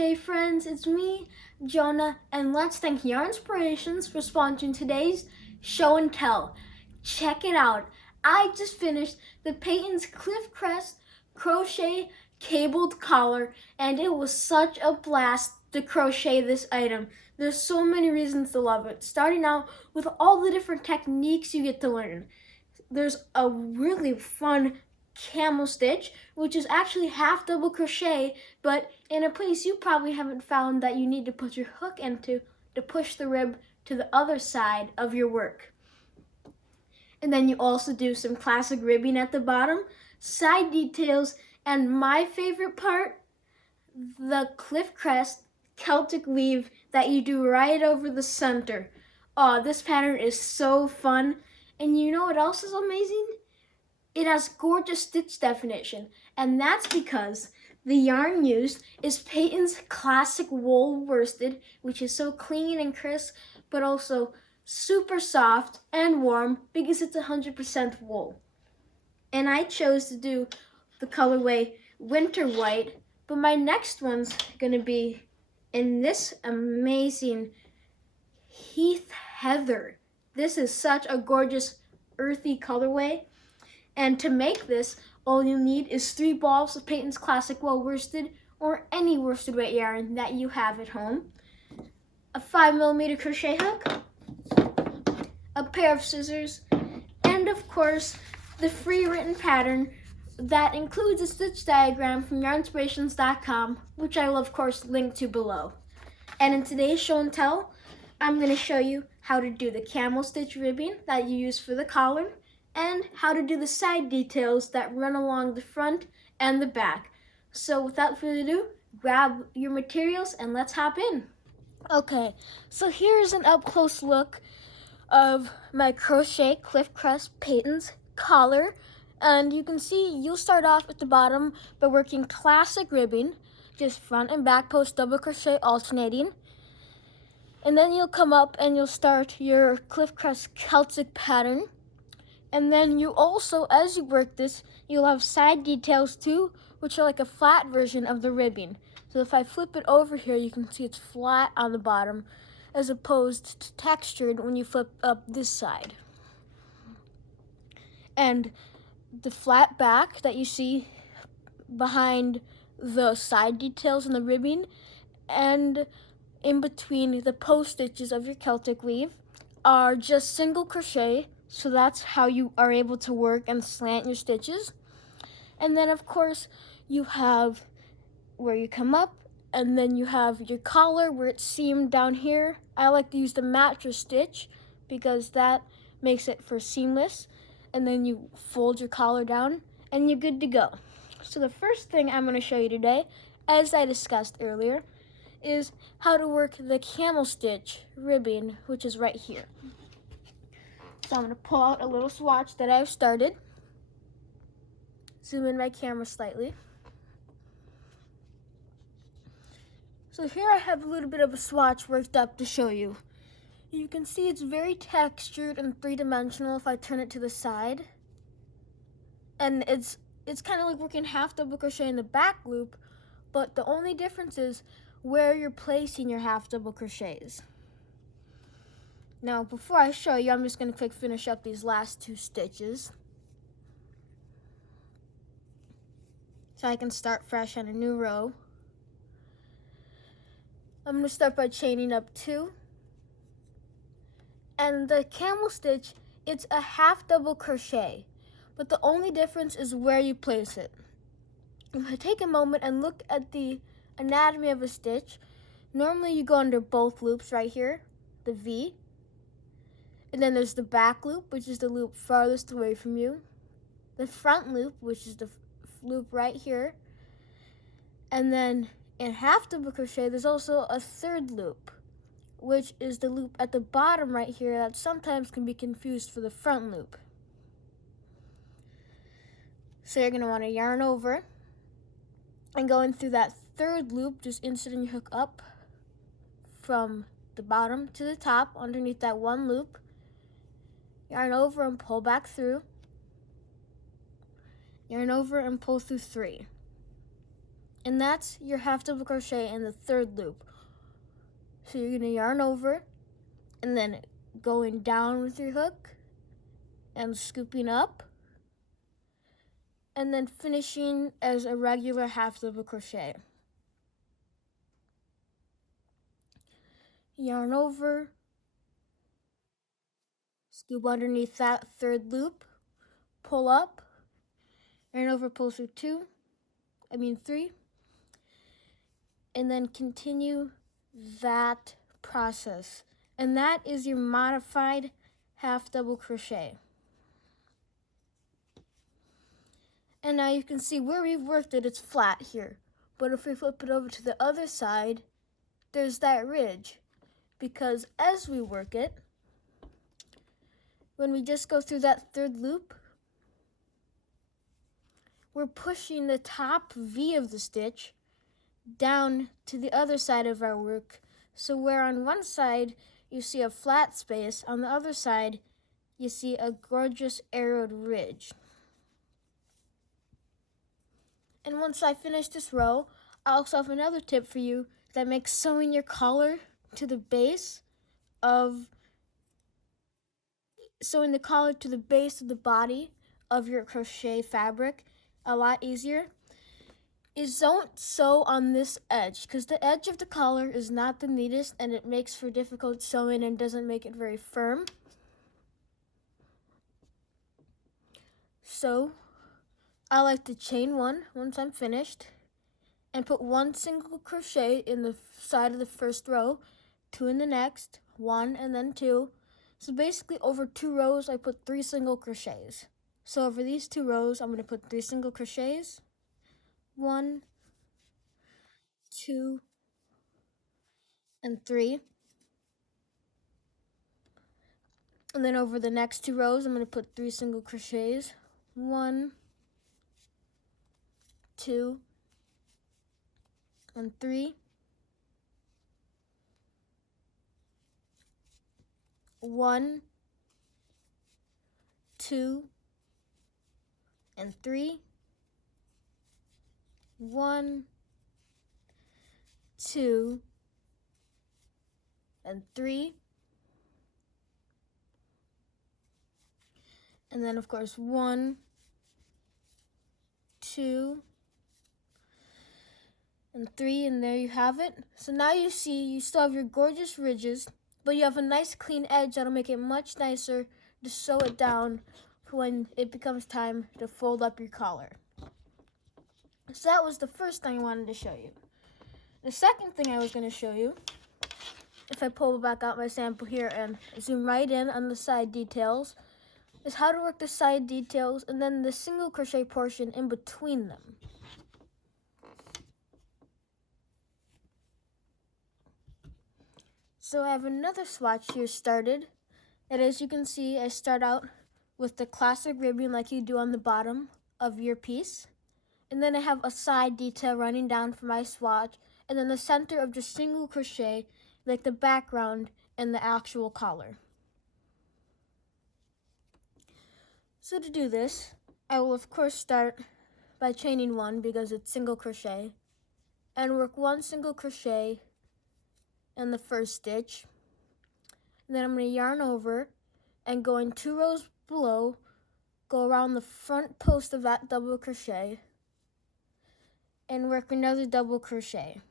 crochet friends, it's me, Jonah, and let's thank Yarn Inspirations for sponsoring today's show and tell. Check it out. I just finished the Peyton's Cliffcrest crochet cabled collar, and it was such a blast to crochet this item. There's so many reasons to love it, starting out with all the different techniques you get to learn. There's a really fun camel stitch, which is actually half double crochet, but in a place you probably haven't found that you need to put your hook into to push the rib to the other side of your work. And then you also do some classic ribbing at the bottom, side details, and my favorite part, the Cliffcrest Celtic weave that you do right over the center. Oh, this pattern is so fun. And you know what else is amazing? It has gorgeous stitch definition, and that's because the yarn used is Peyton's classic wool worsted, which is so clean and crisp, but also super soft and warm because it's 100% wool. And I chose to do the colorway Winter White, but my next one's gonna be in this amazing Heath Heather. This is such a gorgeous earthy colorway. And to make this, all you need is 3 balls of Peyton's Classic Wool Worsted or any worsted weight yarn that you have at home, a 5mm crochet hook, a pair of scissors, and of course, the free written pattern that includes a stitch diagram from yarnspirations.com, which I will of course link to below. And in today's show and tell, I'm going to show you how to do the camel stitch ribbing that you use for the collar, and how to do the side details that run along the front and the back. So without further ado, grab your materials and let's hop in. Okay, so here's an up-close look of my crochet Cliffcrest Peyton's collar. And you can see you'll start off at the bottom by working classic ribbing, just front and back post double crochet alternating. And then you'll come up and you'll start your Cliffcrest Celtic pattern. And then you also, as you work this, you'll have side details too, which are like a flat version of the ribbing. So if I flip it over here, you can see it's flat on the bottom, as opposed to textured when you flip up this side. And the flat back that you see behind the side details in the ribbing and in between the post stitches of your Celtic weave are just single crochet. So that's how you are able to work and slant your stitches. And then of course you have where you come up, and then you have your collar where it's seamed down here. I like to use the mattress stitch because that makes it for seamless. And then you fold your collar down and you're good to go. So the first thing I'm going to show you today, as I discussed earlier, is how to work the camel stitch ribbing, which is right here. So I'm going to pull out a little swatch that I've started. Zoom in my camera slightly. So here I have a little bit of a swatch worked up to show you. You can see it's very textured and three-dimensional if I turn it to the side. And it's kind of like working half double crochet in the back loop, but the only difference is where you're placing your half double crochets. Now, before I show you, I'm just going to quick finish up these last 2 stitches, so I can start fresh on a new row. I'm going to start by chaining up 2. And the camel stitch, it's a half double crochet, but the only difference is where you place it. If I take a moment and look at the anatomy of a stitch, normally you go under both loops right here, the V. And then there's the back loop, which is the loop farthest away from you. The front loop, which is the loop right here. And then in half double crochet, there's also a third loop, which is the loop at the bottom right here that sometimes can be confused for the front loop. So you're going to want to yarn over and going through that third loop, just inserting your hook up from the bottom to the top underneath that one loop. Yarn over and pull back through. Yarn over and pull through 3. And that's your half double crochet in the third loop. So you're going to yarn over and then going down with your hook and scooping up and then finishing as a regular half double crochet. Yarn over, scoop underneath that third loop, pull up, yarn over, pull through three, and then continue that process. And that is your modified half double crochet. And now you can see where we've worked it, it's flat here. But if we flip it over to the other side, there's that ridge. Because as we work it, when we just go through that third loop, we're pushing the top V of the stitch down to the other side of our work. So where on one side you see a flat space, on the other side you see a gorgeous arrowed ridge. And once I finish this row, I also have another tip for you that makes sewing your collar to the base of the body of your crochet fabric a lot easier. Is don't sew on this edge, because the edge of the collar is not the neatest and it makes for difficult sewing and doesn't make it very firm. So I like to chain one once I'm finished and put one single crochet in the side of the first row, two in the next, one and then two. So basically over 2 rows I put 3 single crochets. So over these 2 rows I'm going to put 3 single crochets, 1, 2, and 3. And then over the next 2 rows I'm going to put 3 single crochets, 1, 2, and 3. 1, 2, and 3. 1, 2, and 3. And then of course 1, 2, and 3, and there you have it. So now you see you still have your gorgeous ridges, but you have a nice clean edge that'll make it much nicer to sew it down for when it becomes time to fold up your collar. So that was the first thing I wanted to show you. The second thing I was going to show you, if I pull back out my sample here and zoom right in on the side details, is how to work the side details and then the single crochet portion in between them. So I have another swatch here started, and as you can see I start out with the classic ribbing like you do on the bottom of your piece, and then I have a side detail running down for my swatch, and then the center of just single crochet like the background and the actual collar. So to do this, I will of course start by chaining one because it's single crochet, and work 1 single crochet in the first stitch. And then I'm going to yarn over and go in 2 rows below, go around the front post of that double crochet and work another double crochet.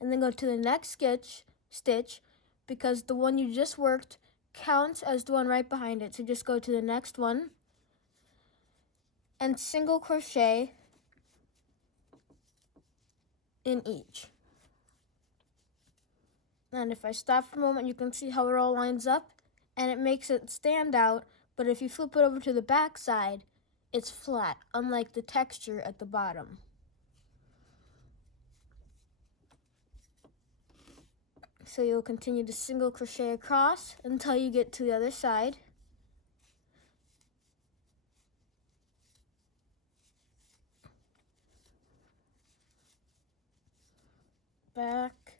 And then go to the next stitch because the one you just worked counts as the one right behind it. So just go to the next one and single crochet in each. And if I stop for a moment, you can see how it all lines up and it makes it stand out. But if you flip it over to the back side, it's flat, unlike the texture at the bottom. So you'll continue to single crochet across until you get to the other side. Back,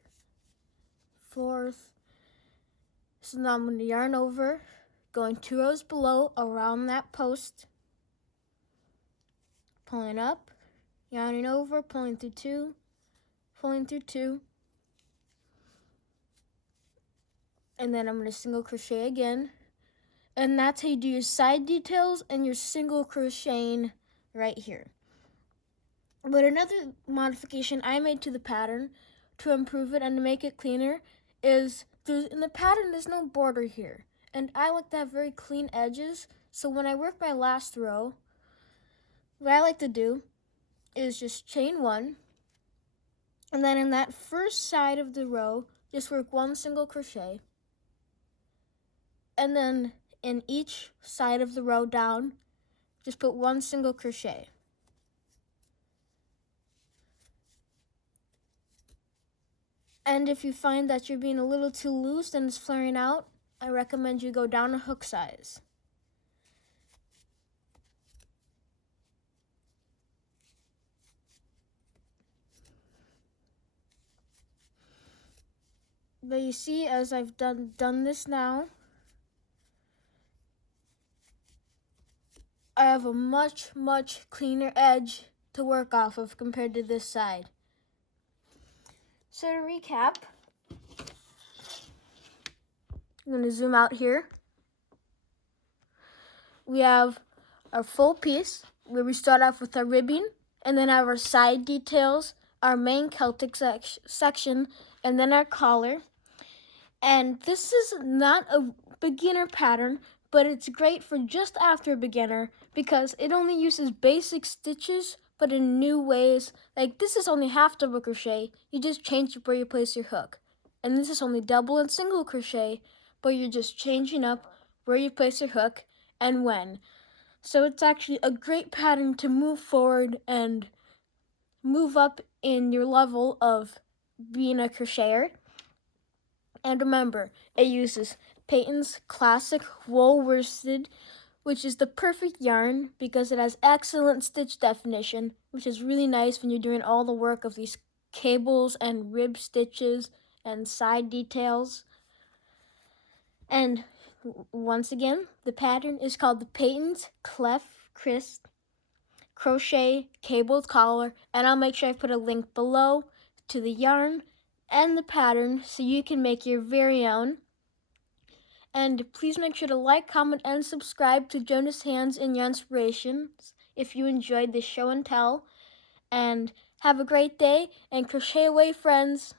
forth. So now I'm going to yarn over, going 2 rows below around that post, pulling up, yarning over, pulling through two, pulling through two, and then I'm going to single crochet again. And that's how you do your side details and your single crocheting right here. But another modification I made to the pattern to improve it and to make it cleaner is in the pattern there's no border here. And I like to have very clean edges, so when I work my last row, what I like to do is just chain one, and then in that first side of the row, just work one single crochet, and then in each side of the row down, just put one single crochet. And if you find that you're being a little too loose and it's flaring out, I recommend you go down a hook size. But you see, as I've done this now, I have a much cleaner edge to work off of compared to this side. So to recap, I'm going to zoom out here. We have our full piece where we start off with our ribbing and then have our side details, our main Celtic section, and then our collar. And this is not a beginner pattern, but it's great for just after a beginner because it only uses basic stitches but in new ways. Like this is only half double crochet, you just change where you place your hook. And this is only double and single crochet, but you're just changing up where you place your hook and when. So it's actually a great pattern to move forward and move up in your level of being a crocheter. And remember, it uses Peyton's classic wool worsted, which is the perfect yarn because it has excellent stitch definition, which is really nice when you're doing all the work of these cables and rib stitches and side details. And once again, the pattern is called the Peyton's Cliffcrest Crochet Cabled Collar, and I'll make sure I put a link below to the yarn and the pattern so you can make your very own. And please make sure to like, comment, and subscribe to Jonah's Hands and Yarnspirations if you enjoyed this show and tell. And have a great day and crochet away, friends!